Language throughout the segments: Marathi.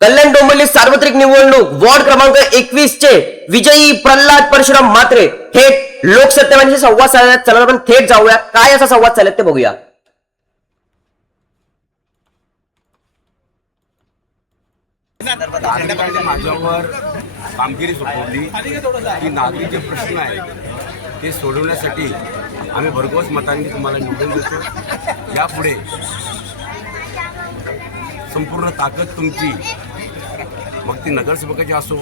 कल्याण डोंबिवली सार्वत्रिक निवडणूक वॉर्ड क्रमांक एकवीस चे विजयी प्रल्हाद परशुराम मात्रे थेट लोकसत्तेवांशी संवाद साधण्यात चला आपण थेट जाऊया. काय असा संवाद चालत ते बघूया. माझ्यावर कामगिरी सोपवली की नागरिक जे प्रश्न आहेत ते सोडवण्यासाठी आम्ही भरघोस मतांनी तुम्हाला निवडून देतो. यापुढे संपूर्ण ताकद तुमची मग ती नगरसेवकाची असो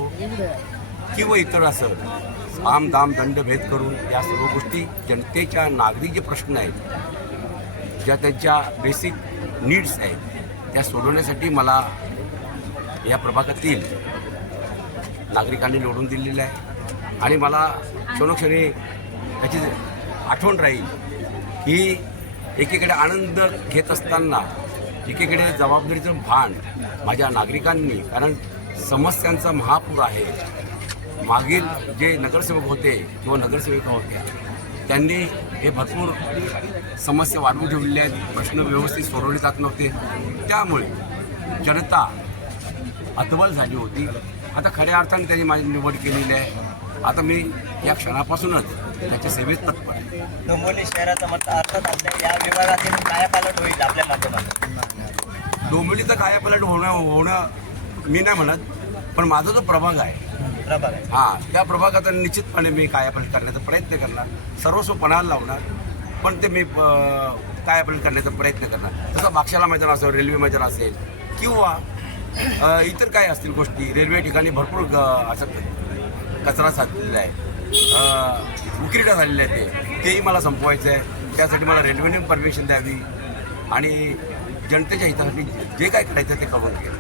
किंवा इतर असं आम दाम दंड भेद करून या सर्व गोष्टी जनतेच्या नागरिक जे प्रश्न आहेत ज्या त्यांच्या बेसिक नीड्स आहेत त्या सोडवण्यासाठी मला या प्रभागातील नागरिकांनी निवडून दिलेलं आहे. आणि मला क्षणोक्षणी त्याची आठवण राहील की एकीकडे आनंद घेत असताना एकीकडे जबाबदारीचं भान माझ्या नागरिकांनी कारण समस्यांचा महापूर आहे. मागील जे नगरसेवक होते किंवा नगरसेविका होत्या त्यांनी हे भरपूर समस्या वाढवून ठेवलेल्या आहेत. प्रश्न व्यवस्थित सोडवले जात नव्हते. त्यामुळे जनता हतबल झाली होती. आता खऱ्या अर्थाने त्यांनी माझी निवड केलेली आहे. आता मी या क्षणापासूनच त्याच्या सेवेत तत्पर आहे. डोंबिवली शहराचा मत अर्थात आपल्या या विभागातील कायापालट होईल आपल्या माध्यमातून. डोंबिवलीचं कायापालट होणं होणं मी नाही म्हणत पण माझा जो प्रभाग आहे प्रभाग आहे. हां त्या प्रभागात निश्चितपणे मी कायापालट करण्याचा प्रयत्न करणार सर्वस्व पणाला लावणार पण ते मी कायापालट करण्याचा प्रयत्न करणार. जसं बाक्षाला मैदान असेल रेल्वे मैदान असेल किंवा अं, इतर काय असतील गोष्टी रेल्वे ठिकाणी भरपूर ग- असं कचरा साचलेला आहे. उकिरडा झालेले आहे ते. तेही मला संपवायचं आहे. त्यासाठी मला रेल्वेने परमिशन द्यावी. आणि जनतेच्या हितासाठी जे काय करायचं ते करून घ्या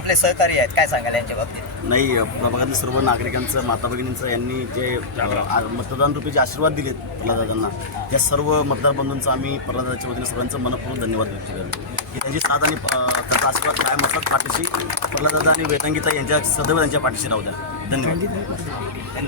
आपले सहकारी आहेत काय सांगाल यांच्या बाबतीत? नाही प्रभागातील सर्व नागरिकांचं माता भगिनींचं यांनी जे आ- मतदान रूपी जे आशीर्वाद दिलेत प्रल्हादांना त्या सर्व मतदार बंधूंचा आम्ही प्रल्हादाच्या वतीने सर्वांचं मनपूर्वक धन्यवाद व्यक्त करतो. की त्यांची साथ आणि त्यांचा आशीर्वाद कायम असतात पाठीशी. प्रल्हादादा आणि वेदांगिता यांच्या सदैव त्यांच्या पाठीशी राहू द्या. धन्यवाद.